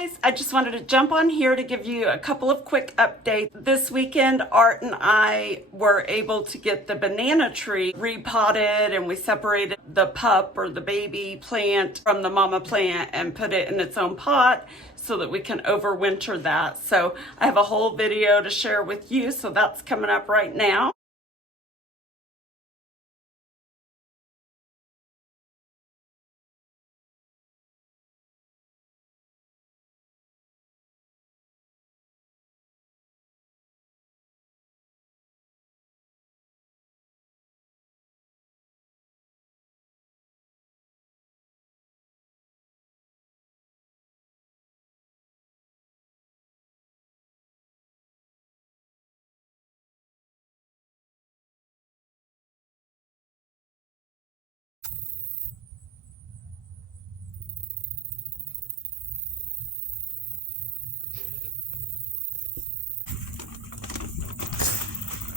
guys, I just wanted to jump on here to give you a couple of quick updates. This weekend, Art and I were able to get the banana tree repotted, and we separated the pup or the baby plant from the mama plant and put it in its own pot so that we can overwinter that. So I have a whole video to share with you, so that's coming up right now.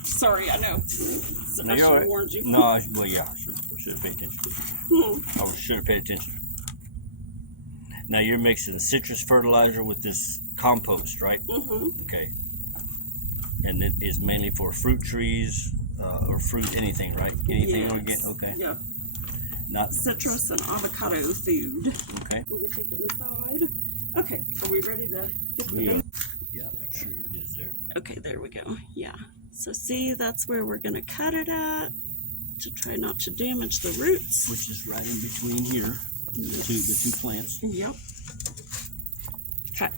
Sorry, I know. I should have warned you. No, I should have paid attention. I should have paid attention. Now you're mixing citrus fertilizer with this compost, right? Mm-hmm. Okay. And it is mainly for fruit trees or fruit anything, right? Anything organic? Okay. Yeah. Not citrus and avocado food. Okay. Before we take it inside. Okay, are we ready to get the bait? Yeah, I'm sure it is there. Okay, there we go. Yeah. So see, that's where we're going to cut it at to try not to damage the roots. Which is right in between here, yes. the two plants. Yep. Okay.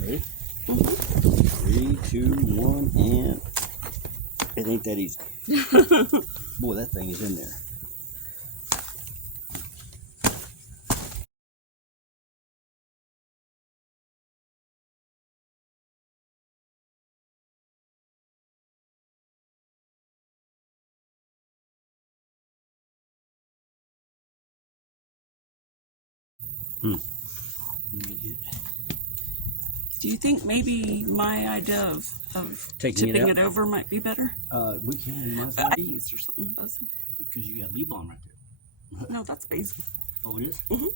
Ready? Mm-hmm. 3, 2, 1, and it ain't that easy. Boy, that thing is in there. Let me get. Do you think maybe my idea of tipping it over might be better? We can. Bees or something. Because you got bee balm right there. No, that's basil. Oh, it is? Mm-hmm.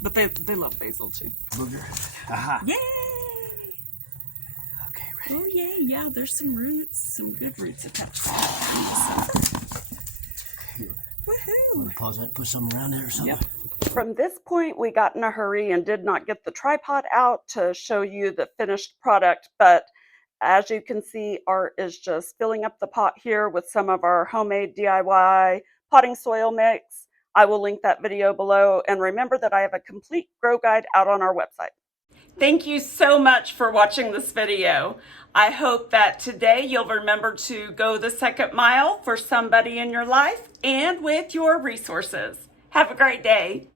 But they love basil too. Booger. Aha. Yay! Okay, ready. Oh yay, yeah, there's some roots, some good roots attached to that. Woohoo! Pause that, put some around it or something. Yep. From this point, we got in a hurry and did not get the tripod out to show you the finished product, but as you can see, Art is just filling up the pot here with some of our homemade DIY potting soil mix. I will link that video below, and remember that I have a complete grow guide out on our website. Thank you so much for watching this video. I hope that today you'll remember to go the second mile for somebody in your life and with your resources. Have a great day.